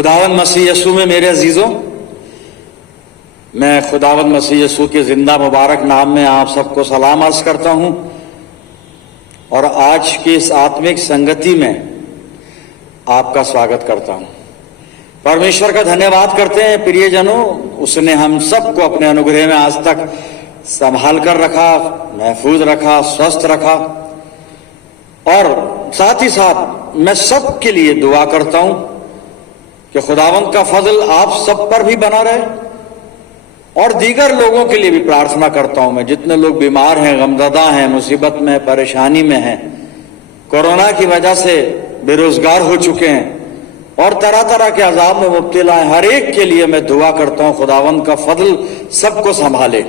खुदावंद मसीह यीशु में मेरे अजीजों, मैं खुदावंद मसीह यीशु के जिंदा मुबारक नाम में आप सबको सलाम अर्ज करता हूं और आज की इस आत्मिक संगति में आपका स्वागत करता हूं। परमेश्वर का धन्यवाद करते हैं प्रियजनों, उसने हम सबको अपने अनुग्रह में आज तक संभाल कर रखा, महफूज रखा, स्वस्थ रखा। और साथ ही साथ मैं सबके लिए दुआ करता हूं कि खुदावंद का फजल आप सब पर भी बना रहे। और दीगर लोगों के लिए भी प्रार्थना करता हूं मैं, जितने लोग बीमार हैं, गमज़दा हैं, मुसीबत में, परेशानी में हैं, कोरोना की वजह से बेरोजगार हो चुके हैं और तरह तरह के अजाब में मुब्तला हैं, हर एक के लिए मैं दुआ करता हूं खुदावंद का फजल सबको संभाले।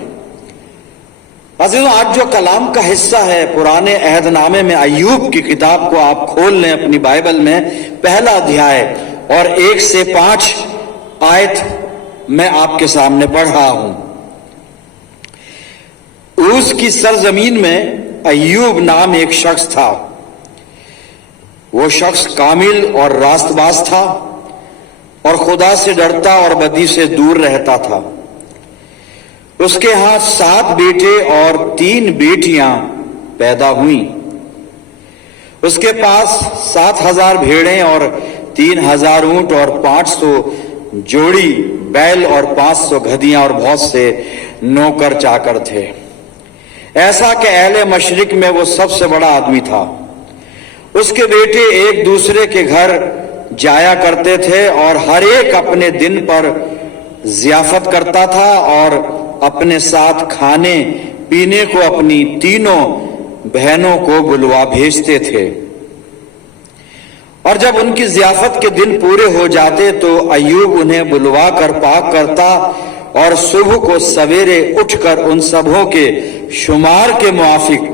अजीजों, आज जो कलाम का हिस्सा है पुराने अहदनामे में अय्यूब की किताब को आप खोल लें अपनी बाइबल में, पहला अध्याय और 1 से 5 आयत मैं आपके सामने पढ़ रहा हूं। ऊस की सरजमीन में अय्यूब नाम एक शख्स था। वो शख्स कामिल और रास्तबाज था और खुदा से डरता और बदी से दूर रहता था। उसके यहां 7 बेटे और 3 बेटियां पैदा हुई। उसके पास 7,000 भेड़ें और 3,000 ऊंट और 500 जोड़ी बैल और 500 गधियां और बहुत से नौकर चाकर थे। ऐसा कि अहले मशरिक में वो सबसे बड़ा आदमी था। उसके बेटे एक दूसरे के घर जाया करते थे और हर एक अपने दिन पर जियाफत करता था और अपने साथ खाने पीने को अपनी तीनों बहनों को बुलवा भेजते थे। और जब उनकी जियाफत के दिन पूरे हो जाते तो अय्यूब उन्हें बुलवा कर पाक करता और सुबह को सवेरे उठकर उन सबों के शुमार के मुआफिक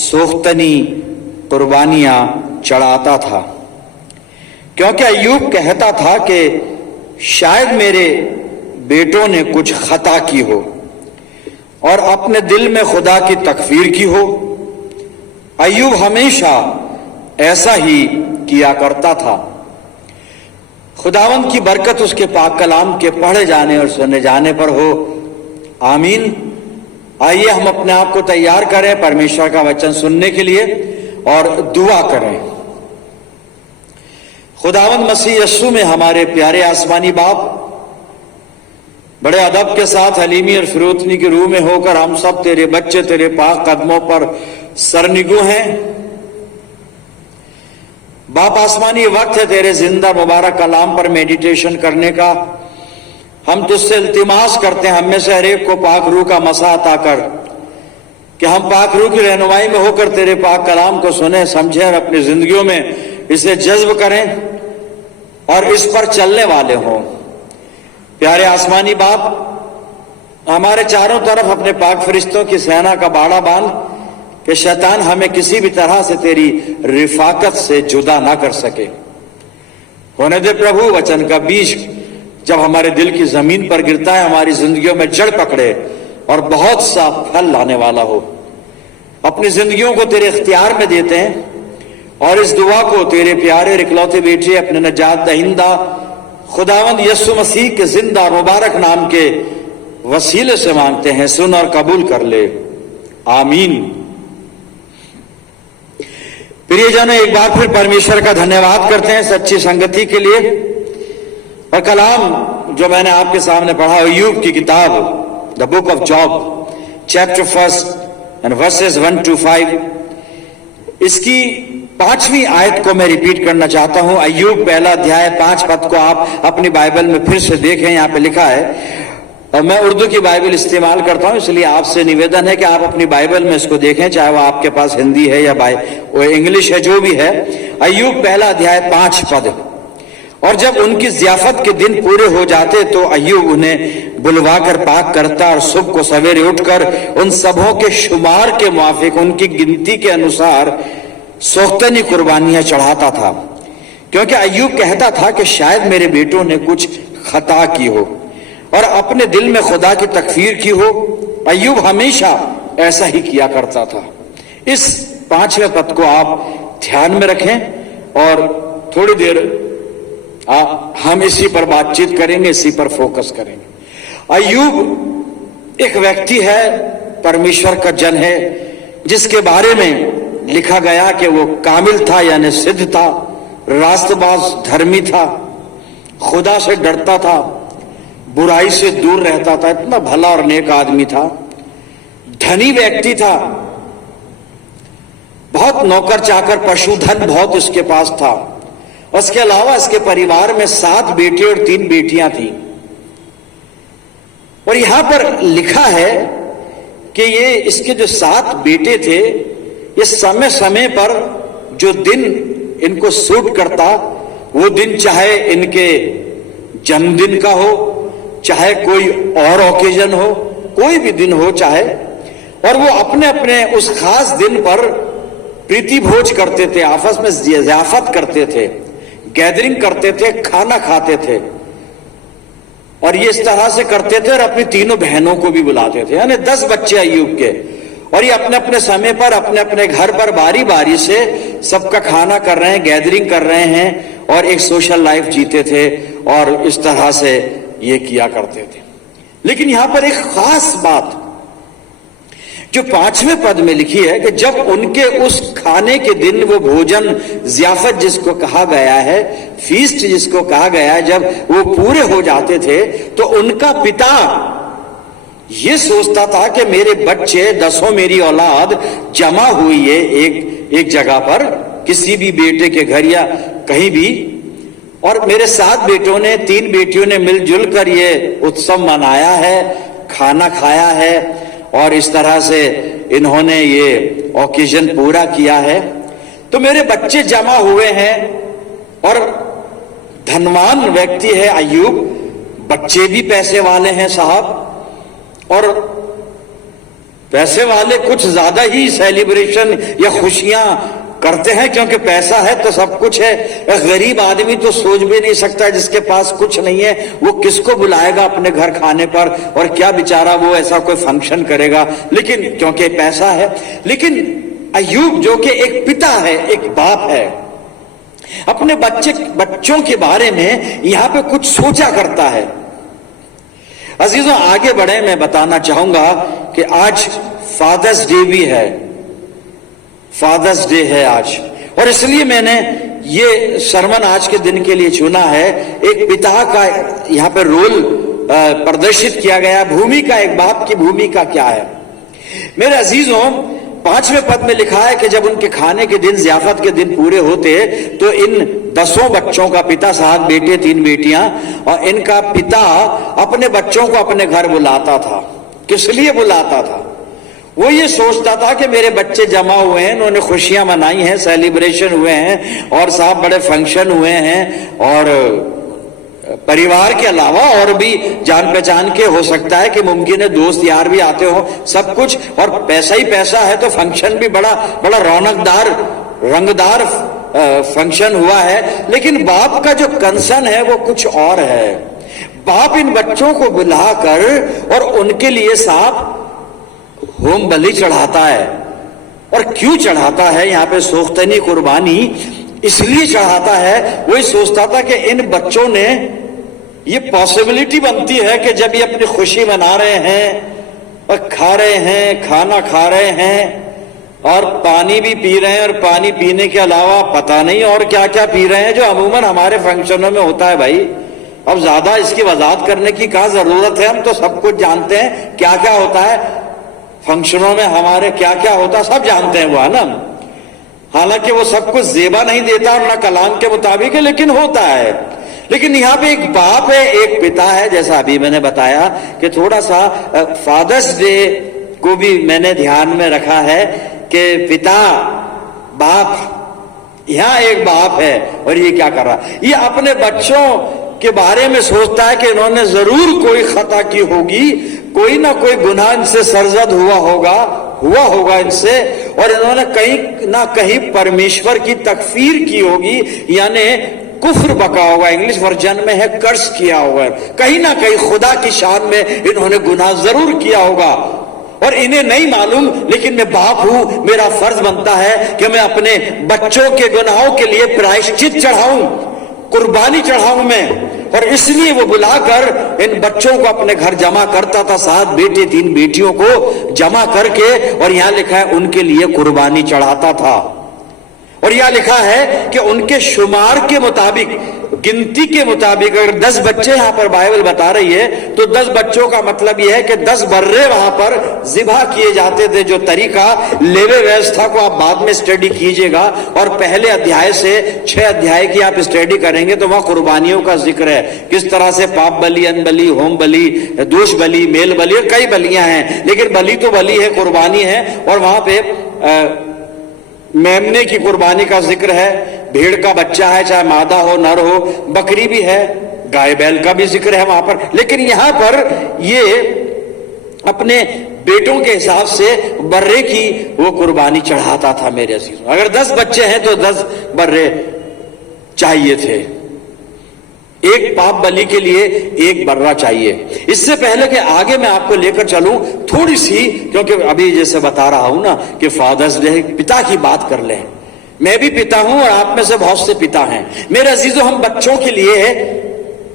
सोख्तनी कुर्बानियां चढ़ाता था, क्योंकि अय्यूब कहता था कि शायद मेरे बेटों ने कुछ खता की हो और अपने दिल में खुदा की तकफीर की हो। अय्यूब हमेशा ऐसा ही किया करता था। खुदावंद की बरकत उसके पाक कलाम के पढ़े जाने और सुने जाने पर हो, आमीन। आइए हम अपने आप को तैयार करें परमेश्वर का वचन सुनने के लिए और दुआ करें। खुदावंद मसीह यीशु में हमारे प्यारे आसमानी बाप, बड़े अदब के साथ हलीमी और फिरोतनी की रूह में होकर हम सब तेरे बच्चे तेरे पाक कदमों पर सरनिगू हैं। बाप आसमानी वक्त है तेरे जिंदा मुबारक कलाम पर मेडिटेशन करने का। हम तुझसे इल्तिमास करते हैं हम में से हर एक को पाक रूह का मसा अता कर कि हम पाक रूह की रहनुमाई में होकर तेरे पाक कलाम को सुने, समझें और अपनी जिंदगियों में इसे जज्ब करें और इस पर चलने वाले हों। प्यारे आसमानी बाप, हमारे चारों तरफ अपने पाक फरिश्तों की सेना का बाड़ा बांध कि शैतान हमें किसी भी तरह से तेरी रिफाकत से जुदा ना कर सके। होने दे प्रभु, वचन का बीज जब हमारे दिल की जमीन पर गिरता है हमारी जिंदगियों में जड़ पकड़े और बहुत सा फल लाने वाला हो। अपनी जिंदगियों को तेरे इख्तियार में देते हैं और इस दुआ को तेरे प्यारे इकलौते बेटे अपने नजात दहिंदा खुदावंद यीशु मसीह के जिंदा मुबारक नाम के वसीले से मांगते हैं। सुन और कबूल कर ले, आमीन। प्रियजनों, एक बार फिर परमेश्वर का धन्यवाद करते हैं सच्ची संगति के लिए। और कलाम जो मैंने आपके सामने पढ़ा, अय्यूब की किताब the book of job chapter 1 and versus 1 to 5, इसकी 5वीं आयत को मैं रिपीट करना चाहता हूं। अय्यूब पहला अध्याय 5 पद को आप अपनी बाइबल में फिर से देखें। यहां पे लिखा है, और मैं उर्दू की बाइबल इस्तेमाल करता हूं इसलिए आपसे निवेदन है कि आप अपनी बाइबल में इसको देखें, चाहे वो आपके पास हिंदी है या वो इंग्लिश है, जो भी है। अय्यूब पहला अध्याय 5 पद। और जब उनकी जियाफत के दिन पूरे हो जाते तो अय्यूब उन्हें बुलवा कर पाक करता और सुबह को सवेरे उठकर उन सबों के शुमार के मुआफिक उनकी गिनती के अनुसार सोख्तनी कुर्बानियां चढ़ाता था, क्योंकि अय्यूब कहता था कि शायद मेरे बेटों ने कुछ खता की हो और अपने दिल में खुदा की तकफीर की हो। अय्यूब हमेशा ऐसा ही किया करता था। इस 5वें पद को आप ध्यान में रखें और थोड़ी देर हम इसी पर बातचीत करेंगे, इसी पर फोकस करेंगे। अय्यूब एक व्यक्ति है, परमेश्वर का जन है, जिसके बारे में लिखा गया कि वो कामिल था, यानी सिद्ध था, रास्तबाज, धर्मी था, खुदा से डरता था, बुराई से दूर रहता था, इतना भला और नेक आदमी था, धनी व्यक्ति था, बहुत नौकर चाकर, पशुधन बहुत इसके पास था। उसके अलावा इसके परिवार में 7 बेटे और 3 बेटियां थी। और यहां पर लिखा है कि ये इसके जो 7 बेटे थे, ये समय समय पर जो दिन इनको सूट करता, वो दिन चाहे इनके जन्मदिन का हो, चाहे कोई और ओकेजन हो, कोई भी दिन हो चाहे, और वो अपने अपने उस खास दिन पर प्रीति भोज करते थे, आपस में ज़ियाफत करते थे, गैदरिंग करते थे, खाना खाते थे। और ये इस तरह से करते थे और अपनी तीनों बहनों को भी बुलाते थे, यानी 10 बच्चे अय्यूब के। और ये अपने अपने समय पर अपने अपने घर पर बारी बारी से सबका खाना कर रहे हैं, गैदरिंग कर रहे हैं, और एक सोशल लाइफ जीते थे, और इस तरह से ये किया करते थे। लेकिन यहां पर एक खास बात जो 5वें पद में लिखी है कि जब उनके उस खाने के दिन, वो भोजन, ज़ियाफत जिसको कहा गया है, फीस्ट जिसको कहा गया है, जब वो पूरे हो जाते थे, तो उनका पिता ये सोचता था कि मेरे बच्चे 10 मेरी औलाद जमा हुई है एक जगह पर, किसी भी बेटे के घर या कहीं भी, और मेरे 7 बेटों ने, 3 बेटियों ने मिलजुल कर ये उत्सव मनाया है, खाना खाया है, और इस तरह से इन्होंने ये ओकेजन पूरा किया है। तो मेरे बच्चे जमा हुए हैं, और धनवान व्यक्ति है अय्यूब, बच्चे भी पैसे वाले हैं साहब, और पैसे वाले कुछ ज्यादा ही सेलिब्रेशन या खुशियां करते हैं, क्योंकि पैसा है तो सब कुछ है। गरीब आदमी तो सोच भी नहीं सकता, जिसके पास कुछ नहीं है वो किसको बुलाएगा अपने घर खाने पर, और क्या बेचारा वो ऐसा कोई फंक्शन करेगा, लेकिन क्योंकि पैसा है। लेकिन अय्यूब जो कि एक पिता है, एक बाप है, अपने बच्चों के बारे में यहां पे कुछ सोचा करता है। अजीजों, आगे बढ़े, मैं बताना चाहूंगा कि आज फादर्स डे भी है, फादर्स डे है आज, और इसलिए मैंने ये सरमन आज के दिन के लिए चुना है। एक पिता का यहां पर रोल प्रदर्शित किया गया, भूमिका, एक बाप की भूमिका क्या है। मेरे अजीजों, 5वें पद में लिखा है कि जब उनके खाने के दिन, ज़ियाफत के दिन पूरे होते, तो इन 10 बच्चों का पिता, 7 बेटे 3 बेटियां, और इनका पिता अपने बच्चों को अपने घर बुलाता था। किस लिए बुलाता था? वो ये सोचता था कि मेरे बच्चे जमा हुए हैं, उन्होंने खुशियां मनाई हैं, सेलिब्रेशन हुए हैं, और साहब बड़े फंक्शन हुए हैं, और परिवार के अलावा और भी जान पहचान के हो सकता है कि मुमकिन है दोस्त यार भी आते हो, सब कुछ, और पैसा ही पैसा है, तो फंक्शन भी बड़ा बड़ा रौनकदार, रंगदार फंक्शन हुआ है। लेकिन बाप का जो कंसर्न है वो कुछ और है। बाप इन बच्चों को बुलाकर और उनके लिए साहब होम बलि चढ़ाता है। और क्यों चढ़ाता है? यहाँ पे सोख्तनी कुर्बानी इसलिए चढ़ाता है, वही सोचता था कि इन बच्चों ने, ये पॉसिबिलिटी बनती है कि जब ये अपनी खुशी मना रहे हैं और खा रहे हैं, खाना खा रहे हैं, और पानी भी पी रहे हैं, और पानी पीने के अलावा पता नहीं और क्या क्या पी रहे हैं, जो अमूमन हमारे फंक्शनों में होता है भाई। अब ज्यादा इसकी वजाहत करने की क्या जरूरत है, हम तो सब कुछ जानते हैं क्या क्या होता है फंक्शनों में, हमारे क्या क्या होता है सब जानते हैं वो, है ना। हालांकि वो सब कुछ जेबा नहीं देता और ना कलाम के मुताबिक है, लेकिन होता है। लेकिन यहाँ पे एक बाप है, एक पिता है, जैसा अभी मैंने बताया कि थोड़ा सा फादर्स डे को भी मैंने ध्यान में रखा है कि पिता, बाप, यहाँ एक बाप है और ये क्या कर रहा है, ये अपने बच्चों के बारे में सोचता है कि इन्होंने जरूर कोई खता की होगी, कोई ना कोई गुनाह इनसे सरजद हुआ होगा इनसे, और इन्होंने कहीं ना कहीं परमेश्वर की तकफीर की होगी, यानी कुफ्र बका होगा, इंग्लिश वर्जन में है कर्स किया होगा, कहीं ना कहीं खुदा की शान में इन्होंने गुनाह जरूर किया होगा, और इन्हें नहीं मालूम। लेकिन मैं बाप हूं, मेरा फर्ज बनता है कि मैं अपने बच्चों के गुनाहों के लिए प्रायश्चित चढ़ाऊं, कुर्बानी चढ़ाऊं मैं। और इसलिए वो बुलाकर इन बच्चों को अपने घर जमा करता था, 7 बेटे 3 बेटियों को जमा करके, और यहां लिखा है उनके लिए कुर्बानी चढ़ाता था। और यह लिखा है कि उनके शुमार के मुताबिक, गिनती के मुताबिक, अगर 10 बच्चे यहां पर बाइबल बता रही है तो 10 बच्चों का मतलब यह है कि 10 बर्रे वहां पर ज़िबा किए जाते थे। जो तरीका, लेवे व्यवस्था को आप बाद में स्टडी कीजिएगा, और पहले अध्याय से 6 अध्याय की आप स्टडी करेंगे तो वहां कुर्बानियों का जिक्र है, किस तरह से पाप बलि, अन्न बलि, होम बलि, दोष बलि, मेल बलि, और कई बलियां हैं, लेकिन बलि तो बलि है, कुर्बानी है। और वहां पे मेमने की कुर्बानी का जिक्र है, भेड़ का बच्चा है, चाहे मादा हो नर हो, बकरी भी है, गाय बैल का भी जिक्र है वहां पर। लेकिन यहां पर ये अपने बेटों के हिसाब से बर्रे की वो कुर्बानी चढ़ाता था मेरे अजीजों। अगर 10 बच्चे हैं तो 10 बर्रे चाहिए थे, एक पाप बलि के लिए एक बर्रा चाहिए। इससे पहले कि आगे मैं आपको लेकर चलूं थोड़ी सी, क्योंकि अभी जैसे बता रहा हूं ना कि फादर्स डे, पिता की बात कर लें। मैं भी पिता हूं और आप में से बहुत से पिता हैं मेरे अजीजों। हम बच्चों के लिए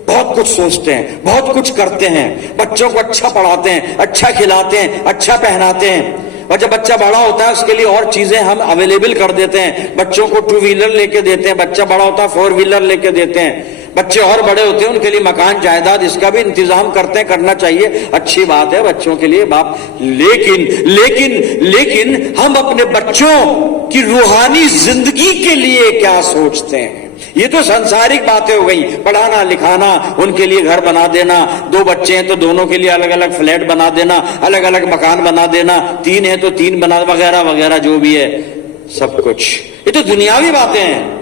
बहुत कुछ सोचते हैं, बहुत कुछ करते हैं, बच्चों को अच्छा पढ़ाते हैं, अच्छा खिलाते हैं, अच्छा पहनाते हैं, और जब बच्चा बड़ा होता है उसके लिए और चीजें हम अवेलेबल कर देते हैं। बच्चों को 2 व्हीलर लेके देते हैं, बच्चा बड़ा होता है 4 व्हीलर लेके देते हैं। बच्चे और बड़े होते हैं उनके लिए मकान जायदाद, इसका भी इंतजाम करते हैं, करना चाहिए, अच्छी बात है बच्चों के लिए बाप। लेकिन लेकिन लेकिन हम अपने बच्चों की रूहानी जिंदगी के लिए क्या सोचते हैं? ये तो सांसारिक बातें हो गई, पढ़ाना लिखाना, उनके लिए घर बना देना, 2 बच्चे हैं तो दोनों के लिए अलग अलग फ्लैट बना देना, अलग अलग मकान बना देना, 3 है तो 3 बना, वगैरह वगैरह जो भी है सब कुछ, ये तो दुनियावी बातें हैं।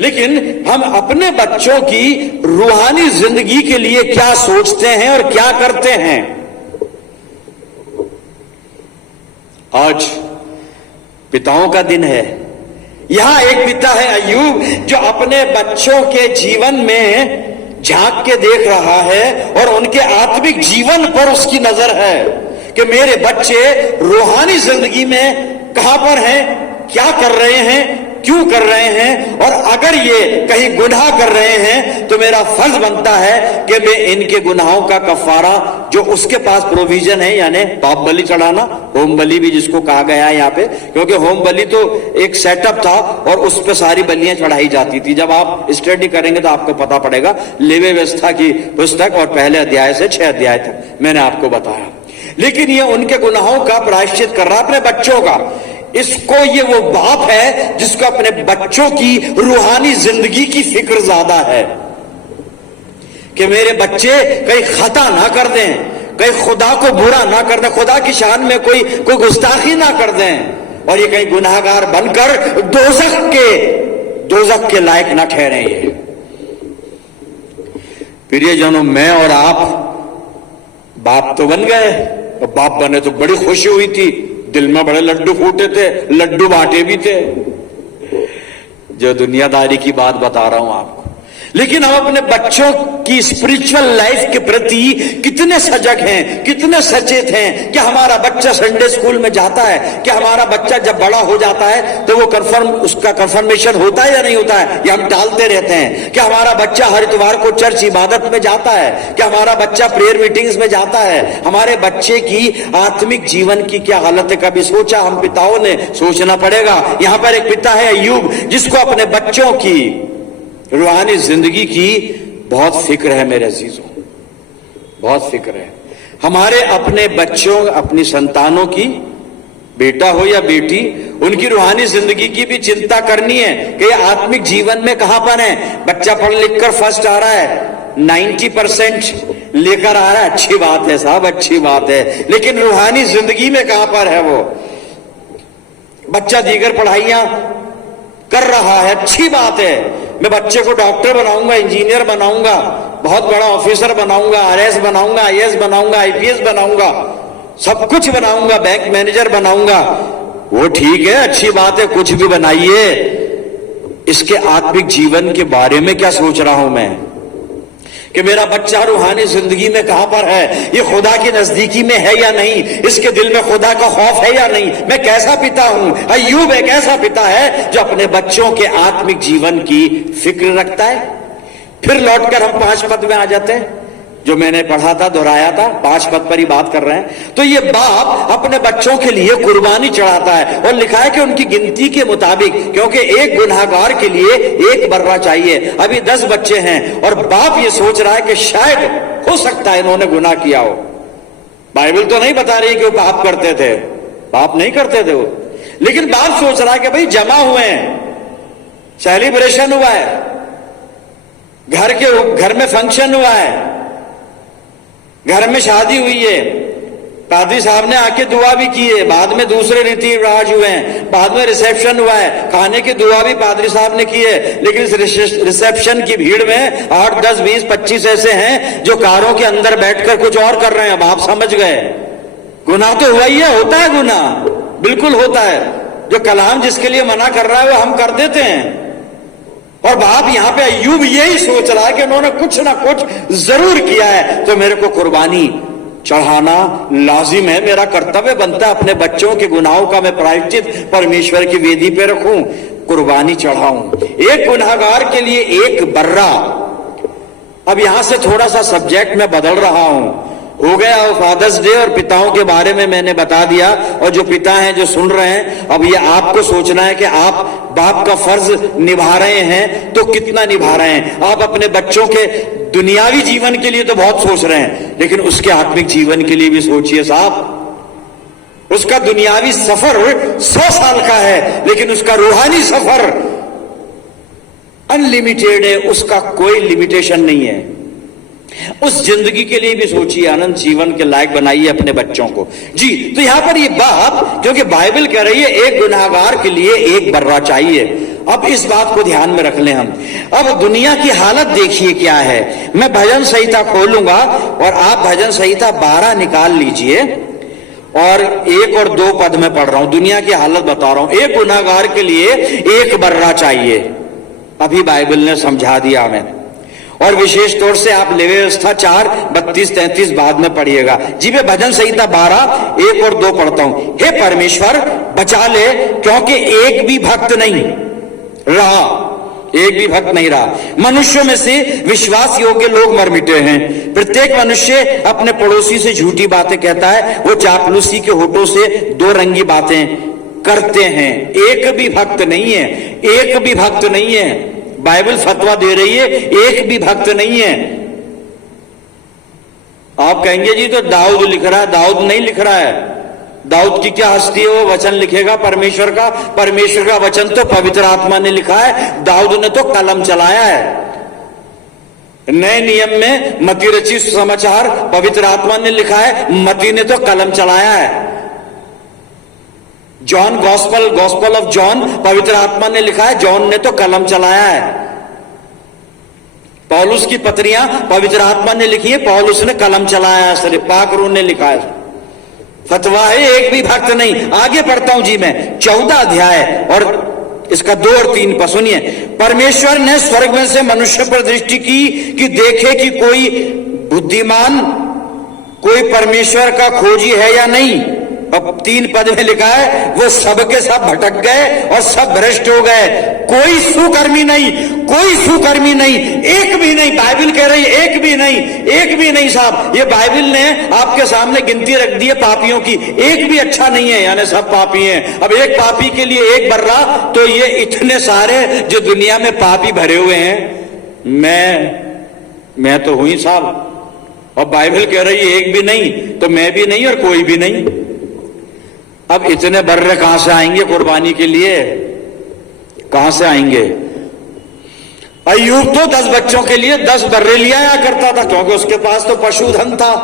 लेकिन हम अपने बच्चों की रूहानी जिंदगी के लिए क्या सोचते हैं और क्या करते हैं? आज पिताओं का दिन है। यहां एक पिता है अय्यूब, जो अपने बच्चों के जीवन में झांक के देख रहा है और उनके आत्मिक जीवन पर उसकी नजर है कि मेरे बच्चे रूहानी जिंदगी में कहां पर हैं, क्या कर रहे हैं, क्यों कर रहे हैं, और अगर ये कहीं गुनाह कर रहे हैं तो मेरा फर्ज बनता है कि मैं इनके गुनाहों का कफारा, जो उसके पास प्रोविजन है, यानी पाप बलि चढ़ाना, होम बलि भी जिसको कहा गया है यहाँ पे, क्योंकि होम बलि तो एक सेटअप था और उस पर सारी बलियां चढ़ाई जाती थी। जब आप स्टडी करेंगे तो आपको पता पड़ेगा, लेवी व्यवस्था की पुस्तक और पहले अध्याय से 6 अध्याय तक मैंने आपको बताया। लेकिन ये उनके गुनाहों का प्रायश्चित कर रहा, अपने बच्चों का। इसको, ये वो बाप है जिसको अपने बच्चों की रूहानी जिंदगी की फिक्र ज्यादा है कि मेरे बच्चे कहीं खता ना कर दें, कहीं खुदा को बुरा ना कर दें, खुदा की शान में कोई गुस्ताखी ना कर दें, और ये कहीं गुनाहगार बनकर दोजख के लायक ना ठहरे। ये प्रियजनों, मैं और आप बाप तो बन गए, और बाप बने तो बड़ी खुशी हुई थी, दिल में बड़े लड्डू फूटे थे, लड्डू बांटे भी थे, जो दुनियादारी की बात बता रहा हूं आपको। लेकिन हम अपने बच्चों की स्पिरिचुअल लाइफ के प्रति कितने सजग हैं, कितने सचेत हैं? क्या हमारा बच्चा संडे स्कूल में जाता है? क्या हमारा बच्चा जब बड़ा हो जाता है तो वो उसका कंफर्मेशन होता है या नहीं होता है, या हम टालते रहते हैं? क्या हमारा बच्चा हर इतवार को चर्च इबादत में जाता है? क्या हमारा बच्चा प्रेयर मीटिंग्स में जाता है? हमारे बच्चे की आत्मिक जीवन की क्या हालत है? कभी सोचा? हम पिताओं ने सोचना पड़ेगा। यहां पर एक पिता है अय्यूब, जिसको अपने बच्चों की रूहानी जिंदगी की बहुत फिक्र है मेरे अजीजों, बहुत फिक्र है। हमारे अपने बच्चों, अपनी संतानों की, बेटा हो या बेटी, उनकी रूहानी जिंदगी की भी चिंता करनी है कि आत्मिक जीवन में कहां पर है। बच्चा पढ़ लिख कर फर्स्ट आ रहा है, 90% लेकर आ रहा है, अच्छी बात है साहब, अच्छी बात है, लेकिन रूहानी जिंदगी में कहां पर है वो? बच्चा दीगर पढ़ाइयां कर रहा है, अच्छी बात है, मैं बच्चे को डॉक्टर बनाऊंगा, इंजीनियर बनाऊंगा, बहुत बड़ा ऑफिसर बनाऊंगा, आरएस बनाऊंगा, आईएएस बनाऊंगा, आईपीएस बनाऊंगा, सब कुछ बनाऊंगा, बैंक मैनेजर बनाऊंगा, वो ठीक है, अच्छी बात है, कुछ भी बनाइए। इसके आत्मिक जीवन के बारे में क्या सोच रहा हूं मैं कि मेरा बच्चा रूहानी जिंदगी में कहां पर है, ये खुदा की नजदीकी में है या नहीं, इसके दिल में खुदा का खौफ है या नहीं, मैं कैसा पिता हूं? अय्यूब एक ऐसा पिता है जो अपने बच्चों के आत्मिक जीवन की फिक्र रखता है। फिर लौटकर हम 5 पद में आ जाते हैं, जो मैंने पढ़ा था, दोहराया था, 5 पद पर ही बात कर रहे हैं। तो ये बाप अपने बच्चों के लिए कुर्बानी चढ़ाता है, और लिखा है कि उनकी गिनती के मुताबिक, क्योंकि एक गुनहगार के लिए एक बर्रा चाहिए। अभी 10 बच्चे हैं और बाप ये सोच रहा है कि शायद हो सकता है इन्होंने गुनाह किया हो। बाइबल तो नहीं बता रही कि वो पाप करते थे, पाप नहीं करते थे वो, लेकिन बाप सोच रहा है कि भाई जमा हुए हैं, सेलिब्रेशन हुआ है, घर में फंक्शन हुआ है, घर में शादी हुई है, पादरी साहब ने आके दुआ भी की है, बाद में दूसरे रीति रिवाज हुए हैं, बाद में रिसेप्शन हुआ है, खाने की दुआ भी पादरी साहब ने की है। लेकिन इस रिसेप्शन की भीड़ में 8, 10, 20, 25 ऐसे हैं जो कारों के अंदर बैठकर कुछ और कर रहे हैं। अब आप समझ गए, गुनाह तो हुआ ही है, होता है गुनाह, बिल्कुल होता है। जो कलाम जिसके लिए मना कर रहा है वो हम कर देते हैं। और बाप यहां पे अय्यूब यही सोच रहा है कि उन्होंने कुछ ना कुछ जरूर किया है, तो मेरे को कुर्बानी चढ़ाना लाजिम है, मेरा कर्तव्य बनता है अपने बच्चों के गुनाहों का मैं प्रायश्चित परमेश्वर की वेदी पे रखूं, कुर्बानी चढ़ाऊं। एक गुनहगार के लिए एक बर्रा। अब यहां से थोड़ा सा सब्जेक्ट में बदल रहा हूं, हो गया फादर्स डे और पिताओं के बारे में मैंने बता दिया, और जो पिता हैं जो सुन रहे हैं, अब ये आपको सोचना है कि आप बाप का फर्ज निभा रहे हैं तो कितना निभा रहे हैं। आप अपने बच्चों के दुनियावी जीवन के लिए तो बहुत सोच रहे हैं, लेकिन उसके आत्मिक जीवन के लिए भी सोचिए साहब। उसका दुनियावी सफर 100 साल का है, लेकिन उसका रूहानी सफर अनलिमिटेड है, उसका कोई लिमिटेशन नहीं है। उस जिंदगी के लिए भी सोचिए, अनंत जीवन के लायक बनाइए अपने बच्चों को जी। तो यहां पर ये बाप, क्योंकि बाइबल कह रही है एक गुनहगार के लिए एक बर्रा चाहिए। अब इस बात को ध्यान में रख लें हम। अब दुनिया की हालत देखिए क्या है। मैं भजन संहिता खोलूंगा और आप भजन संहिता 12 निकाल लीजिए, और 1 और 2 पद में पढ़ रहा हूं, दुनिया की हालत बता रहा हूं। एक गुनहगार के लिए एक बर्रा चाहिए, अभी बाइबल ने समझा दिया हमें। और विशेष तौर से आप लेवी व्यवस्था 4, 32, 33 बाद में पढ़िएगा जी। मैं भजन संहिता 12, 1 और 2 पढ़ता हूं। हे परमेश्वर बचा ले, क्योंकि एक भी भक्त नहीं रहा, एक भी भक्त नहीं रहा। मनुष्यों में से विश्वास योग्य लोग मर मिटे हैं। प्रत्येक मनुष्य अपने पड़ोसी से झूठी बातें कहता है, वो चापलूसी के होठों से 2 रंगी बातें करते हैं। एक भी भक्त नहीं है, एक भी भक्त नहीं है। बाइबल फतवा दे रही है एक भी भक्त नहीं है। आप कहेंगे जी तो दाऊद लिख रहा है, दाऊद नहीं लिख रहा है। दाऊद की क्या हस्ती है, वो वचन लिखेगा परमेश्वर का। परमेश्वर का वचन तो पवित्र आत्मा ने लिखा है, दाऊद ने तो कलम चलाया है। नए नियम में मती रचित समाचार पवित्र आत्मा ने लिखा है, मती ने तो कलम चलाया है। जॉन गॉस्पल ऑफ जॉन पवित्र आत्मा ने लिखा है, जॉन ने तो कलम चलाया है। पौलुस की पत्रियां पवित्र आत्मा ने लिखी है, पौलुस ने कलम चलाया है, सिर्फ पाकरून ने लिखा है। फतवा है एक भी भक्त नहीं। आगे पढ़ता हूं जी मैं 14 अध्याय और इसका 2 और 3 पर सुनिए। परमेश्वर ने स्वर्ग में से मनुष्य पर दृष्टि की कि देखे कि कोई बुद्धिमान, कोई परमेश्वर का खोजी है या नहीं। अब 3 पद में लिखा है, वो सबके सब भटक गए और सब भ्रष्ट हो गए, कोई सुकर्मी नहीं, कोई सुकर्मी नहीं, एक भी नहीं। बाइबल कह रही है एक भी नहीं, एक भी नहीं साहब। ये बाइबल ने आपके सामने गिनती रख दी है पापियों की, एक भी अच्छा नहीं है, यानी सब पापी हैं। अब एक पापी के लिए एक बर्रा, तो ये इतने सारे जो दुनिया में पापी भरे हुए हैं, मैं तो हुई साहब। और बाइबल कह रही है एक भी नहीं, तो मैं भी नहीं और कोई भी नहीं। अब इतने बर्रे कहां से आएंगे कुर्बानी के लिए, कहां से आएंगे? अय्यूब तो 10 बच्चों के लिए 10 बर्रे लिया करता था, क्योंकि उसके पास तो पशुधन था,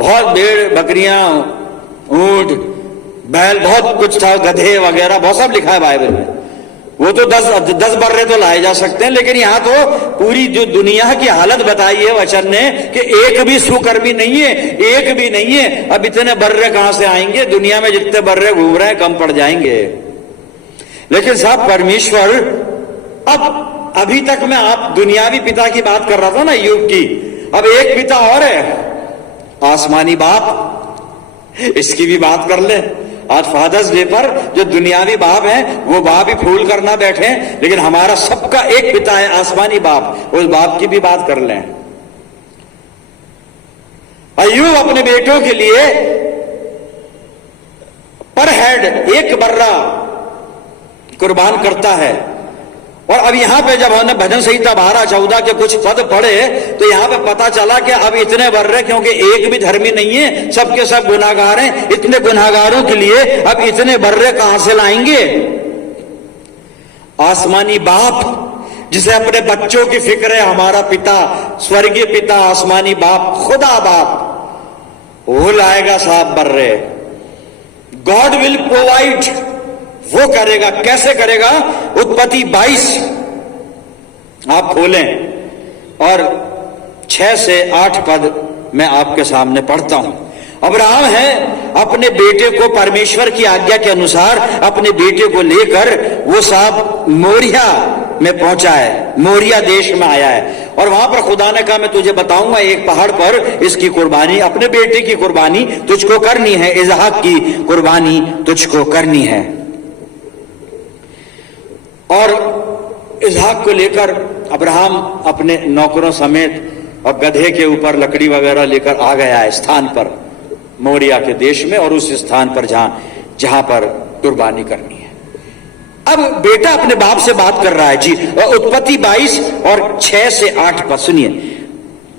बहुत भेड़ बकरियां, ऊंट, बैल, बहुत कुछ था, गधे वगैरह बहुत सब लिखा है बाइबल में। वो तो 10 बर्रे तो लाए जा सकते हैं, लेकिन यहां तो पूरी जो दुनिया की हालत बताई है वचन ने कि एक भी सुकर्मी नहीं है, एक भी नहीं है। अब इतने बर्रे कहां से आएंगे? दुनिया में जितने बर्रे घूम रहे हैं कम पड़ जाएंगे। लेकिन साहब परमेश्वर, अब अभी तक मैं आप दुनियावी पिता की बात कर रहा था ना, अय्यूब की, अब एक पिता और है, आसमानी बाप, इसकी भी बात कर ले। आज फादर्स डे पर जो दुनियावी बाप हैं वो बाप ही फूल करना बैठे, लेकिन हमारा सबका एक पिता है आसमानी बाप, उस बाप की भी बात कर लें। अय्यूब अपने बेटों के लिए पर हेड एक बर्रा कुर्बान करता है। और अब यहां पे जब हमने भजन संहिता 12-14 के कुछ पद पढ़े तो यहां पे पता चला कि अब इतने बर्रे, क्योंकि एक भी धर्मी नहीं है, सबके सब गुनाहगार हैं, इतने गुनाहगारों के लिए अब इतने बर्रे कहां से लाएंगे? आसमानी बाप जिसे अपने बच्चों की फिक्र है, हमारा पिता, स्वर्गीय पिता, आसमानी बाप, खुदा बाप, वो लाएगा साहब बर्रे। गॉड विल प्रोवाइड, वो करेगा। कैसे करेगा? उत्पत्ति 22 आप खोलें और 6 से 8 पद मैं आपके सामने पढ़ता हूं। अब्राहम है अपने बेटे को परमेश्वर की आज्ञा के अनुसार अपने बेटे को लेकर वो साहब मोरिया में पहुंचा है, मोरिया देश में आया है। और वहां पर खुदा ने कहा मैं तुझे बताऊंगा एक पहाड़ पर इसकी कुर्बानी, अपने बेटे की कुर्बानी तुझको करनी है, इसहाक की कुर्बानी तुझको करनी है। और इसहाक को लेकर अब्राहम अपने नौकरों समेत और गधे के ऊपर लकड़ी वगैरह लेकर आ गया है स्थान पर, मोरिया के देश में, और उस स्थान पर जहां पर कुर्बानी करनी है। अब बेटा अपने बाप से बात कर रहा है जी। उत्पत्ति 22 और 6 से 8 पर सुनिए।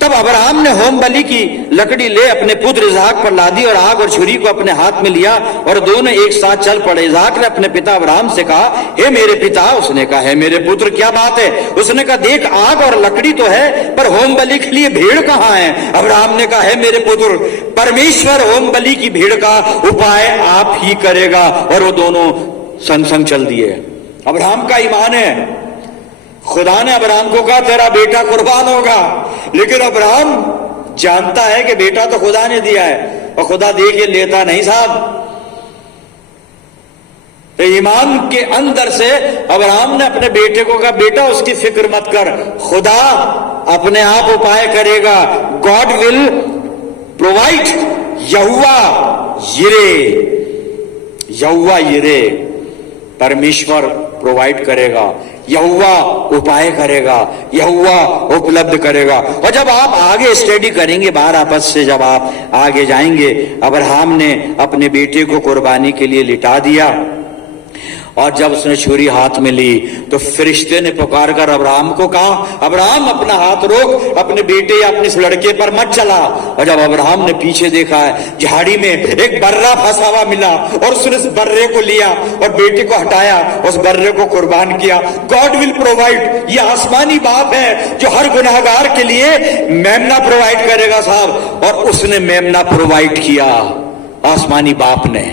तब अब्राहम ने होम बलि की लकड़ी ले अपने पुत्र इसहाक पर लादी और आग और छुरी को अपने हाथ में लिया और दोनों एक साथ चल पड़े। इसहाक ने अपने पिता अब्राहम से कहा, हे मेरे पिता। उसने कहा, हे मेरे पुत्र, क्या बात है? उसने कहा, देख आग और लकड़ी तो है, पर होम बलि के लिए भेड़ कहाँ है? अब्राहम ने कहा, हे मेरे पुत्र, परमेश्वर होम बलि की भेड़ का उपाय आप ही करेगा। और वो दोनों संग संग चल दिए। अब्राहम का ईमान है। खुदा ने अब्राहम को कहा तेरा बेटा कुर्बान होगा, लेकिन अब्राहम जानता है कि बेटा तो खुदा ने दिया है और खुदा दे के लेता नहीं साहब। तो ईमान के अंदर से अब्राहम ने अपने बेटे को कहा, बेटा उसकी फिक्र मत कर, खुदा अपने आप उपाय करेगा। गॉड विल प्रोवाइड, यहोवा यिरे, यहोवा यिरे, परमेश्वर प्रोवाइड करेगा, यहोवा उपाय करेगा, यहोवा उपलब्ध करेगा। और जब आप आगे स्टडी करेंगे 12 पद से जब आप आगे जाएंगे, अब्राहम ने अपने बेटे को कुर्बानी के लिए लिटा दिया और जब उसने छुरी हाथ में ली तो फरिश्ते ने पुकार कर अब्राहम को कहा, अब्राहम अपना हाथ रोक, अपने बेटे या अपने इस लड़के पर मत चला। और जब अब्राहम ने पीछे देखा है, झाड़ी में एक बर्रा फंसा हुआ मिला और उसने उस बर्रे को लिया और बेटे को हटाया, उस बर्रे को कुर्बान किया। गॉड विल प्रोवाइड, ये आसमानी बाप है जो हर गुनाहगार के लिए मेमना प्रोवाइड करेगा साहब। और उसने मेमना प्रोवाइड किया, आसमानी बाप ने।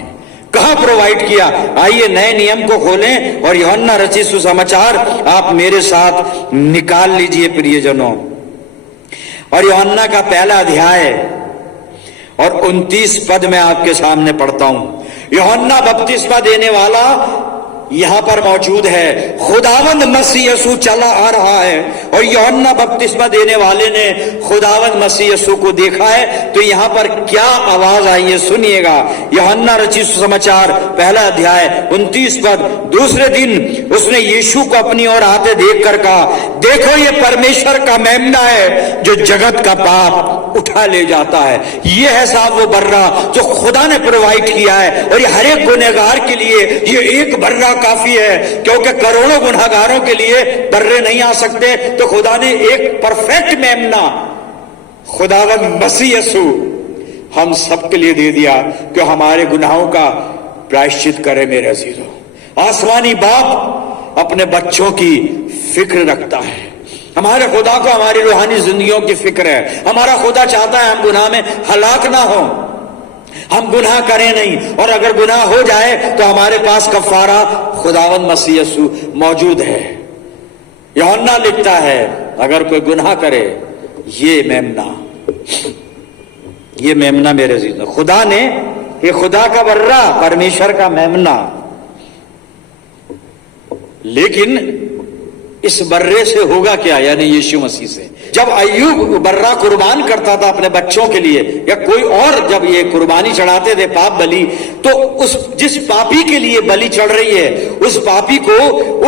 कहां प्रोवाइड किया? आइए नए नियम को खोलें और यूहन्ना रचित सुसमाचार आप मेरे साथ निकाल लीजिए प्रियजनों। और यूहन्ना का पहला अध्याय और 29 पद में आपके सामने पढ़ता हूं। यूहन्ना बपतिस्मा देने वाला यहां पर मौजूद है, खुदावंद मसीह यीशु चला आ रहा है और यूहन्ना बपतिस्मा देने वाले ने खुदावंद मसीह यीशु को देखा है। तो यहां पर क्या आवाज आई है सुनिएगा। यूहन्ना रचित सुसमाचार पहला अध्याय 29 पद। दूसरे दिन उसने यीशु को अपनी ओर आते देखकर कहा, देखो ये परमेश्वर का मेमना है जो जगत का पाप उठा ले जाता है। ये है साहब वो बर्रा जो खुदा ने प्रोवाइड किया है। और ये हर एक गुनहगार के लिए ये एक बर्रा काफी है, क्योंकि करोड़ों गुनहगारों के लिए बर्रे नहीं आ सकते। तो खुदा ने एक परफेक्ट मेमना खुदावंद मसीह यीशु हम सबके लिए दे दिया कि हमारे गुनाहों का प्रायश्चित करे। मेरे अजीजों, आसमानी बाप अपने बच्चों की फिक्र रखता है। हमारे खुदा को हमारी रूहानी जिंदगियों की फिक्र है। हमारा खुदा चाहता है हम गुनाह में हलाक ना हो, हम गुनाह करें नहीं, और अगर गुनाह हो जाए तो हमारे पास कफारा खुदावंद मसीह यीशु मौजूद है। यूहन्ना लिखता है अगर कोई गुनाह करे, ये मेमना मेरे जीवन खुदा ने, ये खुदा का बर्रा, परमेश्वर का मेमना। लेकिन इस बर्रे से होगा क्या? यानी यीशु मसीह से जब अय्यूब बर्रा कुर्बान करता था अपने बच्चों के लिए, या कोई और जब ये कुर्बानी चढ़ाते थे पाप बलि, तो उस जिस पापी के लिए बलि चढ़ रही है, उस पापी को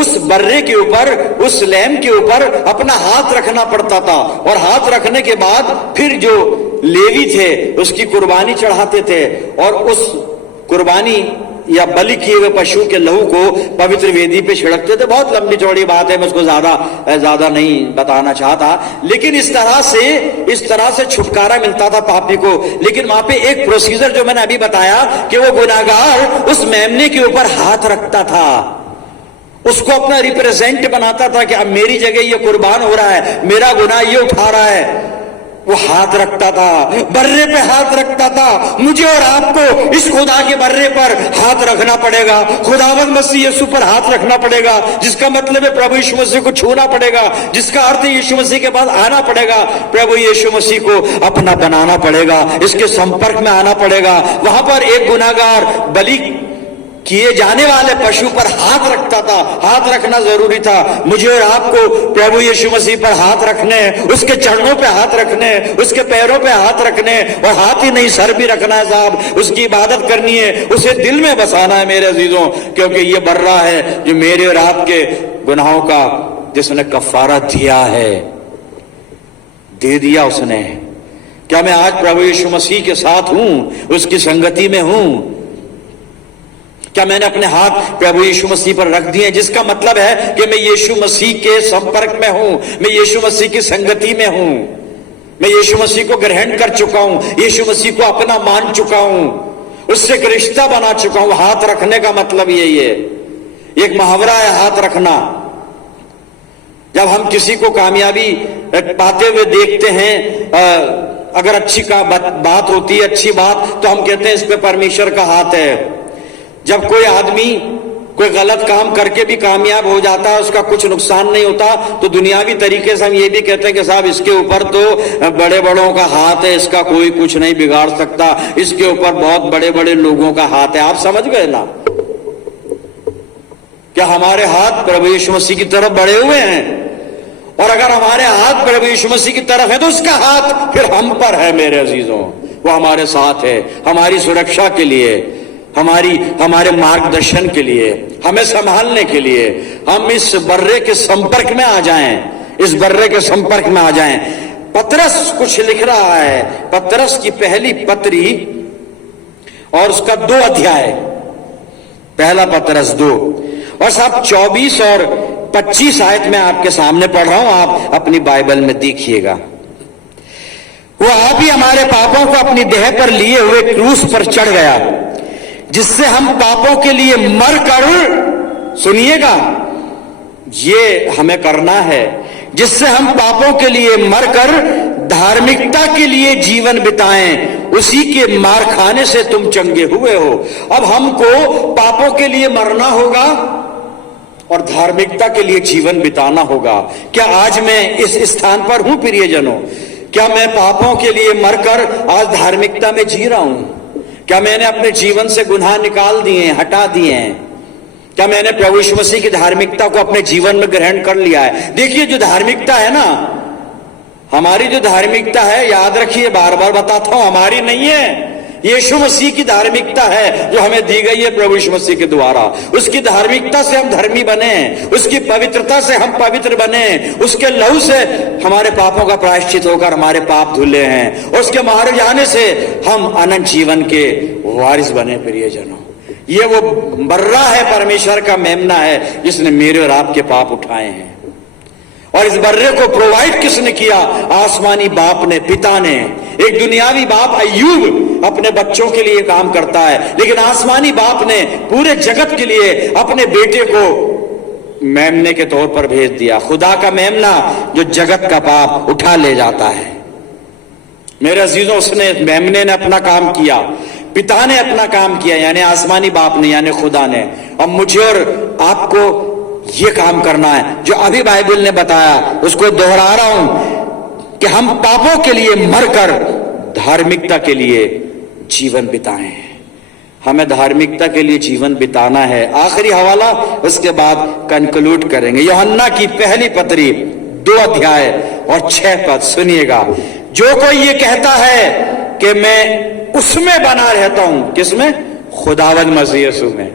उस बर्रे के ऊपर, उस लैम के ऊपर अपना हाथ रखना पड़ता था, और हाथ रखने के बाद फिर जो लेवी थे उसकी कुर्बानी चढ़ाते थे, और उस कुर्बानी या बलि किए हुए पशु के लहू को पवित्र वेदी पे छिड़कते थे। बहुत लंबी चौड़ी बात है, मैं उसको ज्यादा नहीं बताना चाहता, लेकिन इस तरह से छुटकारा मिलता था पापी को। लेकिन वहां पे एक प्रोसीजर जो मैंने अभी बताया कि वो गुनाहगार उस मेमने के ऊपर हाथ रखता था, उसको अपना रिप्रेजेंट बनाता था कि अब मेरी जगह ये कुर्बान हो रहा है, मेरा गुनाह ये उठा रहा है। वो हाथ रखता था, बर्रे पे हाथ रखता था। मुझे और आपको इस खुदा के बर्रे पर हाथ रखना पड़ेगा, खुदावंद मसीह यीशु पर हाथ रखना पड़ेगा, जिसका मतलब है प्रभु यीशु मसीह को छूना पड़ेगा, जिसका अर्थ है यीशु मसीह के पास आना पड़ेगा, प्रभु यीशु मसीह को अपना बनाना पड़ेगा, इसके संपर्क में आना पड़ेगा। वहां पर एक गुनाहगार बलि किए जाने वाले पशु पर हाथ रखता था, हाथ रखना जरूरी था। मुझे और आपको प्रभु यीशु मसीह पर हाथ रखने, उसके चरणों पे हाथ रखने, उसके पैरों पे हाथ रखने, और हाथ ही नहीं सर भी रखना है साहब, उसकी इबादत करनी है, उसे दिल में बसाना है मेरे अजीजों, क्योंकि ये बर्रा है जो मेरे और आपके गुनाहों का जिसने कफारा दिया है, दे दिया उसने। क्या मैं आज प्रभु यीशु मसीह के साथ हूं, उसकी संगति में हूं? क्या मैंने अपने हाथ प्रभु यीशु मसीह पर रख दिए, जिसका मतलब है कि मैं यीशु मसीह के संपर्क में हूं, मैं यीशु मसीह की संगति में हूं, मैं यीशु मसीह को ग्रहण कर चुका हूं, यीशु मसीह को अपना मान चुका हूं, उससे एक रिश्ता बना चुका हूं। हाथ रखने का मतलब यही है। एक मुहावरा है हाथ रखना। जब हम किसी को कामयाबी पाते हुए देखते हैं, अगर अच्छी बात होती है, अच्छी बात, तो हम कहते हैं इस पे परमेश्वर का हाथ है। जब कोई आदमी कोई गलत काम करके भी कामयाब हो जाता है, उसका कुछ नुकसान नहीं होता, तो दुनियावी तरीके से हम ये भी कहते हैं कि साहब इसके ऊपर तो बड़े बड़ों का हाथ है, इसका कोई कुछ नहीं बिगाड़ सकता, इसके ऊपर बहुत बड़े बड़े लोगों का हाथ है। आप समझ गए ना? क्या हमारे हाथ प्रभु यीशु मसीह की तरफ बढ़े हुए हैं? और अगर हमारे हाथ प्रभु यीशु मसीह की तरफ है तो उसका हाथ फिर हम पर है मेरे अजीजों। वो हमारे साथ है, हमारी सुरक्षा के लिए, हमारे मार्गदर्शन के लिए, हमें संभालने के लिए। हम इस बर्रे के संपर्क में आ जाएं, इस बर्रे के संपर्क में आ जाएं। पतरस कुछ लिख रहा है, पतरस की पहली पत्री और उसका 2 अध्याय, पहला पतरस 2, और साहब 24 और 25 आयत में आपके सामने पढ़ रहा हूं, आप अपनी बाइबल में देखिएगा। वो आप ही हमारे पापों को अपनी देह पर लिए हुए क्रूस पर चढ़ गया, जिससे हम पापों के लिए मरकर, सुनिएगा ये हमें करना है, जिससे हम पापों के लिए मरकर धार्मिकता के लिए जीवन बिताएं, उसी के मार खाने से तुम चंगे हुए हो। अब हमको पापों के लिए मरना होगा और धार्मिकता के लिए जीवन बिताना होगा। क्या आज मैं इस स्थान पर हूं प्रियजनों? क्या मैं पापों के लिए मरकर आज धार्मिकता में जी रहा हूं? क्या मैंने अपने जीवन से गुनाह निकाल दिए, हटा दिए हैं? क्या मैंने प्रभु यीशु मसीह की धार्मिकता को अपने जीवन में ग्रहण कर लिया है? देखिए, जो धार्मिकता है ना, हमारी जो धार्मिकता है, याद रखिए, बार बार बताता हूं, हमारी नहीं है, यीशु मसीह की धार्मिकता है जो हमें दी गई है प्रभु यीशु मसीह के द्वारा। उसकी धार्मिकता से हम धर्मी बने, उसकी पवित्रता से हम पवित्र बने, उसके लहू से हमारे पापों का प्रायश्चित होकर हमारे पाप धुले हैं, और उसके मारे जाने से हम अनंत जीवन के वारिस बने। प्रियजनों, ये वो बर्रा है, परमेश्वर का मेमना है, जिसने मेरे और आपके पाप उठाए हैं। और इस बर्रे को प्रोवाइड किसने किया? आसमानी बाप ने, पिता ने। एक दुनियावी बाप अय्यूब अपने बच्चों के लिए काम करता है, लेकिन आसमानी बाप ने पूरे जगत के लिए अपने बेटे को मेमने के तौर पर भेज दिया। खुदा का मेमना जो जगत का पाप उठा ले जाता है। मेरे अजीजों, उसने, मेमने ने अपना काम किया, पिता ने अपना काम किया, यानी आसमानी बाप ने, यानी खुदा ने। अब मुझे और आपको ये काम करना है जो अभी बाइबल ने बताया, उसको दोहरा रहा हूं कि हम पापों के लिए मरकर धार्मिकता के लिए जीवन बिताएं। हमें धार्मिकता के लिए जीवन बिताना है। आखिरी हवाला, उसके बाद कंक्लूड करेंगे। यूहन्ना की पहली पत्री 2 अध्याय और 6 पद सुनिएगा। जो कोई ये कहता है कि मैं उसमें बना रहता हूं, किसमें? खुदावंद मसीह यीशु में।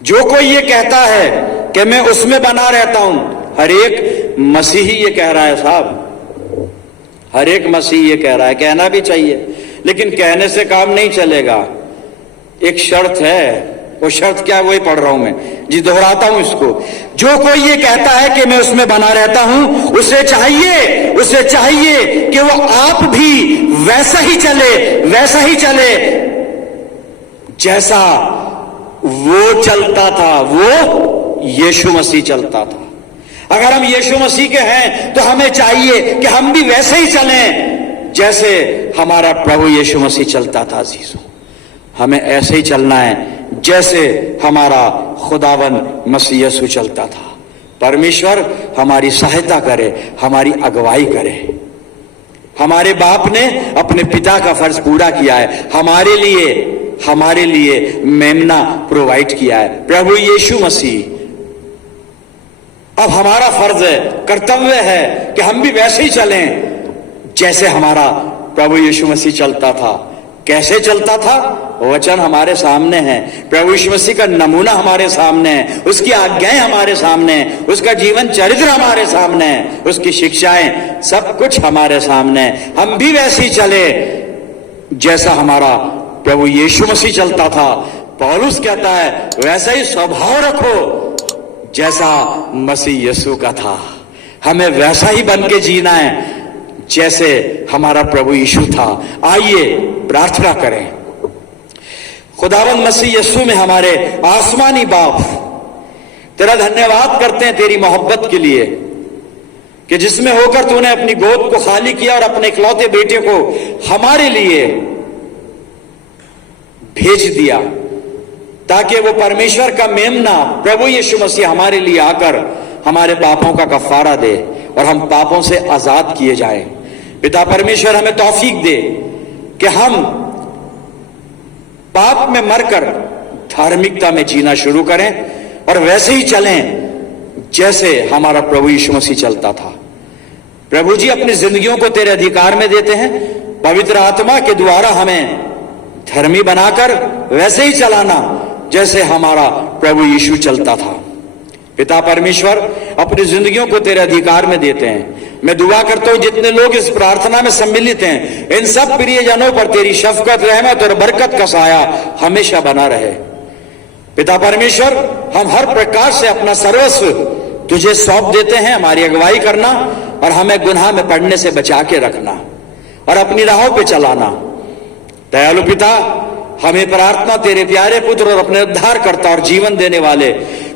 जो कोई ये कहता है कि मैं उसमें बना रहता हूं, हर एक मसीही ये कह रहा है साहब, हर एक मसीही ये कह रहा है। कहना भी चाहिए, लेकिन कहने से काम नहीं चलेगा। एक शर्त है, वो शर्त क्या है वही पढ़ रहा हूं मैं जी, दोहराता हूं इसको। जो कोई ये कहता है कि मैं उसमें बना रहता हूं, उसे चाहिए कि वो आप भी वैसा ही चले जैसा वो चलता था, वो यीशु मसीह चलता था। अगर हम यीशु मसीह के हैं तो हमें चाहिए कि हम भी वैसे ही चलें जैसे हमारा प्रभु यीशु मसीह चलता था। अजीजों, हमें ऐसे ही चलना है जैसे हमारा खुदावंद मसीह यीशु चलता था। परमेश्वर हमारी सहायता करे, हमारी अगुवाई करे। हमारे बाप ने अपने पिता का फर्ज पूरा किया है, हमारे लिए मेमना प्रोवाइड किया है, प्रभु यीशु मसीह। अब हमारा फर्ज है, कर्तव्य है कि हम भी वैसे ही चलें जैसे हमारा प्रभु यीशु मसीह चलता था। कैसे चलता था? वचन हमारे सामने है, प्रभु यीशु मसीह का नमूना हमारे सामने है, उसकी आज्ञाएं हमारे सामने है, उसका जीवन चरित्र हमारे सामने है, उसकी शिक्षाएं, सब कुछ हमारे सामने है। हम भी वैसे ही चले जैसा हमारा प्रभु यीशु मसीह चलता था। पौलुस कहता है वैसा ही स्वभाव रखो जैसा मसीह यीशु का था। हमें वैसा ही बन के जीना है जैसे हमारा प्रभु यीशु था। आइए प्रार्थना करें। खुदावंद मसीह यीशु में हमारे आसमानी बाप, तेरा धन्यवाद करते हैं तेरी मोहब्बत के लिए कि जिसमें होकर तूने अपनी गोद को खाली किया और अपने इकलौते बेटे को हमारे लिए भेज दिया, ताकि वो परमेश्वर का मेमना प्रभु यीशु मसीह हमारे लिए आकर हमारे पापों का कफारा दे और हम पापों से आजाद किए जाएं। पिता परमेश्वर हमें तौफीक दे कि हम पाप में मरकर धार्मिकता में जीना शुरू करें और वैसे ही चलें जैसे हमारा प्रभु यीशु मसीह चलता था। प्रभु जी अपनी जिंदगियों को तेरे अधिकार में देते हैं, पवित्र आत्मा के द्वारा हमें धर्मी बनाकर वैसे ही चलाना जैसे हमारा प्रभु यीशु चलता था। पिता परमेश्वर अपनी जिंदगियों को तेरे अधिकार में देते हैं। मैं दुआ करता हूं जितने लोग इस प्रार्थना में सम्मिलित हैं, इन सब प्रियजनों पर तेरी शफकत, रहमत और बरकत का साया हमेशा बना रहे। पिता परमेश्वर, हम हर प्रकार से अपना सर्वस्व तुझे सौंप देते हैं। हमारी अगुवाई करना और हमें गुनाह में पड़ने से बचा के रखना और अपनी राहों पे चलाना। दयालु पिता, हमें प्रार्थना तेरे प्यारे पुत्र और अपने उद्धारकर्ता और जीवन देने वाले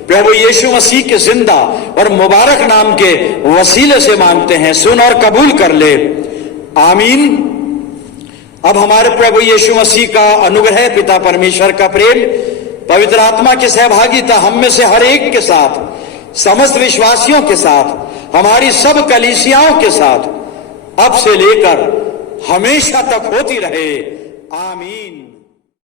प्रभु यीशु मसीह के जिंदा और मुबारक नाम के वसीले से मांगते हैं, सुन और कबूल कर ले, आमीन। अब हमारे प्रभु यीशु मसीह का अनुग्रह, पिता परमेश्वर का प्रेम, पवित्र आत्मा की सहभागिता हम में से हर एक के साथ, समस्त विश्वासियों के साथ, हमारी सब कलीसियाओं के साथ अब से लेकर हमेशा तक होती रहे, आमीन।